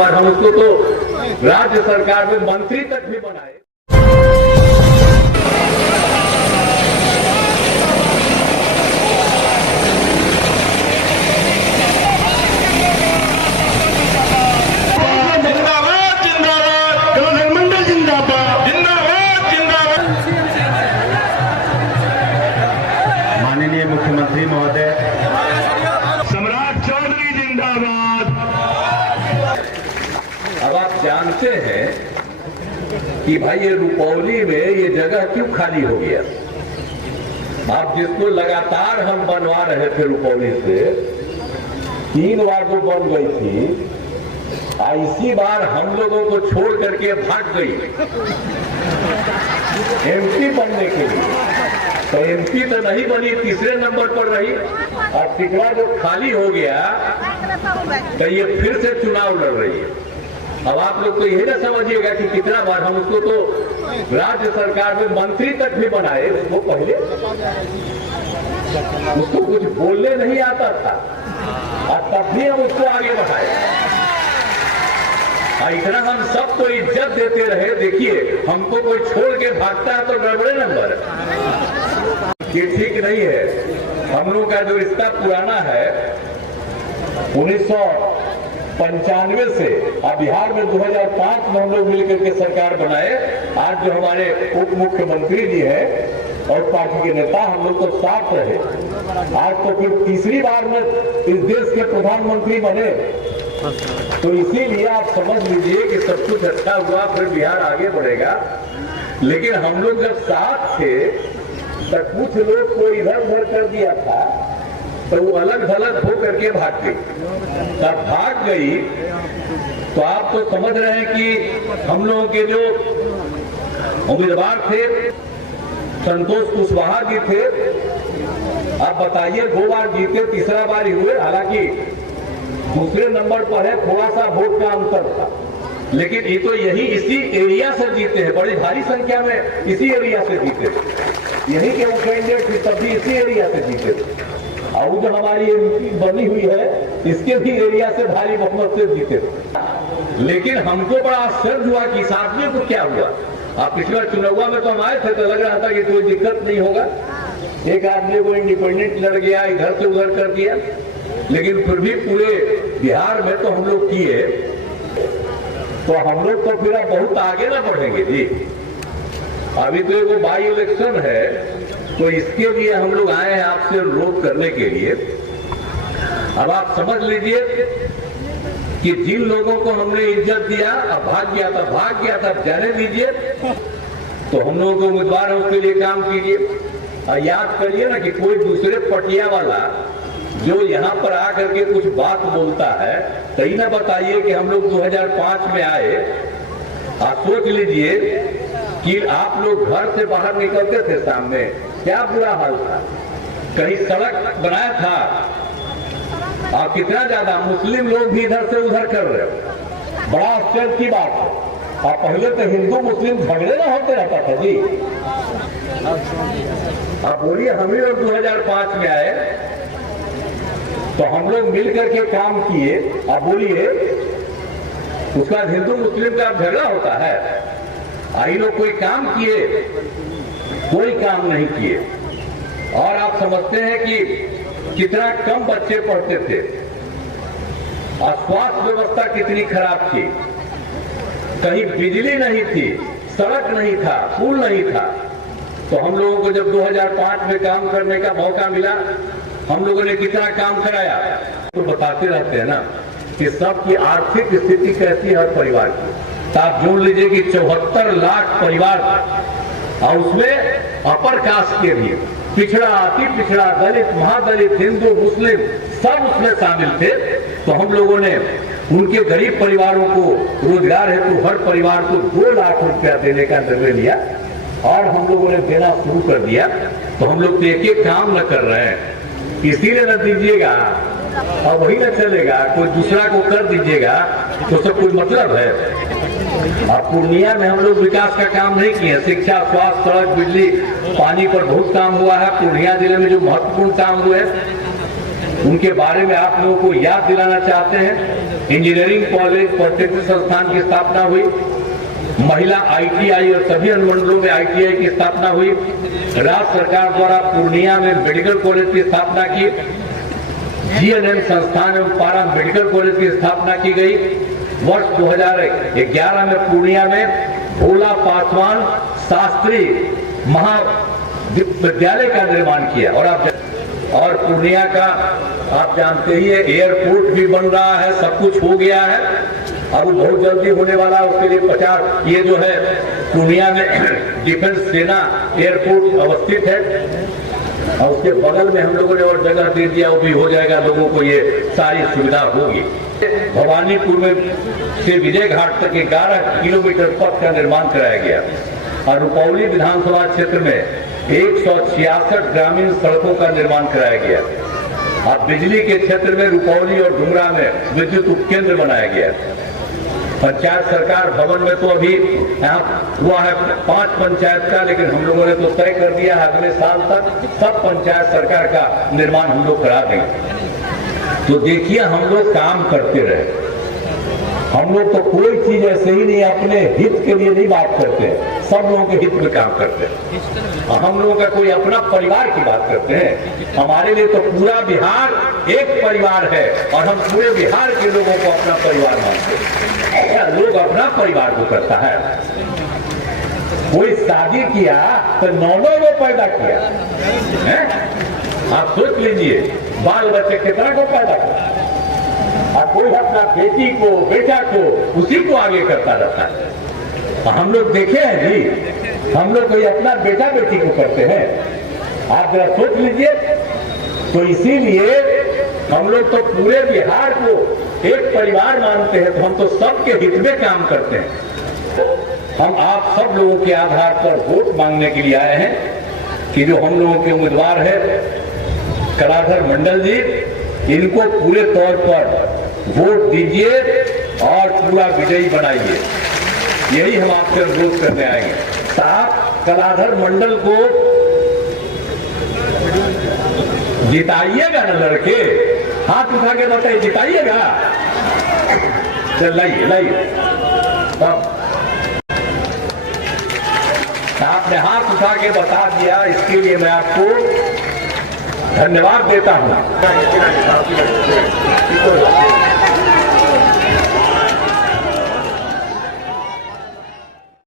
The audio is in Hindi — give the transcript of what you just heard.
बार हम उसको तो राज्य सरकार में मंत्री तक भी बनाए। माननीय मुख्यमंत्री महोदय सम्राट चौधरी जिंदाबाद। अब आप जानते हैं कि भाई ये रुपौली में ये जगह क्यों खाली हो गया। आप जिसको लगातार हम बनवा रहे थे रुपौली से 3 बार जो बन गई थी, इसी बार हम लोगों को छोड़ करके भाग गई एमपी बनने के लिए। तो एमपी तो नहीं बनी, तीसरे नंबर पर रही, और टिकरा जो खाली हो गया तो ये फिर से चुनाव लड़ रही है। अब आप लोग तो यही ना समझिएगा कि कितना बार हम उसको तो राज्य सरकार में मंत्री तक भी बनाए। उसको पहले उसको कुछ बोलने नहीं आता था और तब भी हम उसको आगे बढ़ाए। इतना हम सबको इज्जत देते रहे। देखिए, हमको कोई छोड़ के भागता है तो गड़बड़े नंबर, ये ठीक नहीं है। हम लोग का जो रिश्ता पुराना है 1995 से, अब बिहार में 2005 में हम लोग मिलकर के सरकार बनाए। आज जो हमारे उप मुख्यमंत्री जी हैं और पार्टी के नेता, हम लोग तो साथ रहे। आज तो फिर तीसरी बार में इस देश के प्रधानमंत्री बने। तो इसीलिए आप समझ लीजिए कि सब कुछ अच्छा हुआ, फिर बिहार आगे बढ़ेगा। लेकिन हम लोग जब साथ थे तो कुछ लोग को इधर उधर कर दिया था, तो वो अलग थलग हो करके भाग गई। तब भाग गई तो आप तो समझ रहे हैं कि हम लोगों के जो उम्मीदवार थे संतोष कुशवाहा जी थे। आप बताइए, 2 बार जीते, तीसरा बार ही हुए। हालांकि दूसरे नंबर पर है, थोड़ा सा वोट का अंतर था, लेकिन ये तो यही इसी एरिया से जीते हैं। बड़ी भारी संख्या में इसी एरिया से जीते थे। यही के वो कैंडिडेट थे, तब भी इसी एरिया से जीते थे। और जो हमारी एमपी बनी हुई है, इसके भी एरिया से भारी बहुमत से जीते थे। लेकिन हमको बड़ा आश्चर्य हुआ कि इस आदमी को क्या हुआ। आप पिछले बार चुनाव में तो हम आए थे तो लग रहा था कि कोई दिक्कत नहीं होगा। एक आदमी को इंडिपेंडेंट लड़ गया, इधर से उधर कर दिया, लेकिन फिर भी पूरे बिहार में तो हम लोग किए। तो हम लोग तो फिर बहुत आगे ना बढ़ेंगे जी। अभी तो एक बाई इलेक्शन है, तो इसके लिए हम लोग आए हैं आपसे अनुरोध करने के लिए। अब आप समझ लीजिए कि जिन लोगों को हमने इज्जत दिया, अब भाग गया था, जाने दीजिए। तो हम लोगों को उम्मीदवार है, उसके लिए काम कीजिए। और याद करिए ना कि कोई दूसरे पटिया वाला जो यहाँ पर आकर के कुछ बात बोलता है, तो ही ना बताइए कि हम लोग 2005 में आए। आप सोच लीजिए कि आप लोग घर से बाहर निकलते थे, सामने क्या बुरा हाल था। कहीं सड़क बनाया था, और कितना ज्यादा मुस्लिम लोग भी इधर से उधर कर रहे हो। बड़ा आश्चर्य की बात है। और पहले तो हिंदू मुस्लिम झगड़े ना होते रहता था जी। आप बोलिए, हम ही लोग 2005 में आए तो हम लोग मिल करके काम किए। आप बोलिए, उसका हिंदू मुस्लिम का झगड़ा होता है। आई लोग कोई काम किए? कोई काम नहीं किए। और आप समझते हैं कि कितना कम बच्चे पढ़ते थे, और स्वास्थ्य व्यवस्था कितनी खराब थी। कहीं बिजली नहीं थी, सड़क नहीं था, पुल नहीं था। तो हम लोगों को जब 2005 में काम करने का मौका मिला, हम लोगों ने कितना काम कराया। तो बताते रहते हैं ना कि सबकी आर्थिक स्थिति कैसी है हर परिवार की। तो आप जोड़ लीजिए कि 74 लाख परिवार, और उसमें अपर कास्ट के भी, पिछड़ा, अति पिछड़ा, दलित, महादलित, हिंदू, मुस्लिम सब उसमें शामिल थे। तो हम लोगों ने उनके गरीब परिवारों को रोजगार हेतु हर परिवार को 2 लाख रुपया देने का निर्णय लिया, और हम लोगों ने देना शुरू कर दिया। तो हम लोग तो एक काम न कर रहे हैं, इसीलिए न दीजिएगा और वही न चलेगा, कोई दूसरा को कर दीजिएगा तो सब कोई मतलब है। और पूर्णिया में हम लोग विकास का काम नहीं किए। शिक्षा, स्वास्थ्य, सड़क, बिजली, पानी पर बहुत काम हुआ है। पूर्णिया जिले में जो महत्वपूर्ण काम हुए उनके बारे में आप लोगों को याद दिलाना चाहते हैं। इंजीनियरिंग कॉलेज पॉलिटेक्निक संस्थान की स्थापना हुई, महिला ITI और सभी अनुमंडलों में ITI की स्थापना हुई, राज्य सरकार द्वारा पूर्णिया में मेडिकल कॉलेज की स्थापना की, GNM संस्थान एवं पारा मेडिकल कॉलेज की स्थापना की गई। वर्ष 2011 में पूर्णिया में भोला पासवान शास्त्री महाविद्यालय का निर्माण किया। और पूर्णिया का आप जानते ही है, एयरपोर्ट भी बन रहा है, सब कुछ हो गया है, अब वो बहुत जल्दी होने वाला है। उसके लिए 50 ये जो है पूर्णिया में डिफेंस सेना एयरपोर्ट अवस्थित है और उसके बगल में हम लोगों ने और जगह दे दिया, वो भी हो जाएगा, लोगों को ये सारी सुविधा होगी। भवानीपुर में से विजय घाट तक 11 किलोमीटर पथ का निर्माण कराया गया और रुपौली विधानसभा क्षेत्र में 166 ग्रामीण सड़कों का निर्माण कराया गया। अब बिजली के क्षेत्र में रुपौली और डुमरा में विद्युत उपकेंद्र बनाया गया। पंचायत सरकार भवन में तो अभी यहाँ हुआ है 5 पंचायत का, लेकिन हम लोगों ने तो तय कर दिया है अगले साल तक सब पंचायत सरकार का निर्माण हम लोग करा देंगे। तो देखिए, हम लोग काम करते रहे, हम लोग तो कोई चीज ऐसे ही नहीं अपने हित के लिए नहीं बात करते, सब लोगों के हित में काम करते हैं। हम लोगों का कोई अपना परिवार की बात करते हैं, हमारे लिए तो पूरा बिहार एक परिवार है और हम पूरे बिहार के लोगों को अपना परिवार मानते हैं। ऐसा लोग अपना परिवार को करता है। कोई शादी किया तो 9 वो पैदा किया है? आप सोच लीजिए, बाल बच्चे कितना को पैदा किया, और कोई अपना बेटी को बेटा को उसी को आगे करता रहता है। हम लोग देखे हैं जी, हम लोग कोई अपना बेटा बेटी को करते हैं? आप जरा सोच लीजिए। तो इसीलिए हम लोग तो पूरे बिहार को एक परिवार मानते हैं, तो हम तो सबके हित में काम करते हैं। हम आप सब लोगों के आधार पर वोट मांगने के लिए आए हैं कि जो हम लोगों के उम्मीदवार है कलाधर मंडल जी, इनको पूरे तौर पर वोट दीजिए और पूरा विजयी बनाइए। यही हम आपसे अनुरोध करने आएंगे। साहब, कलाधर मंडल को जिताइएगा ना लड़के, हाथ उठा के बताइए, जिताइएगा। चल लाइए लाइए, आपने हाथ उठा के बता दिया, इसके लिए मैं आपको धन्यवाद देता हूं।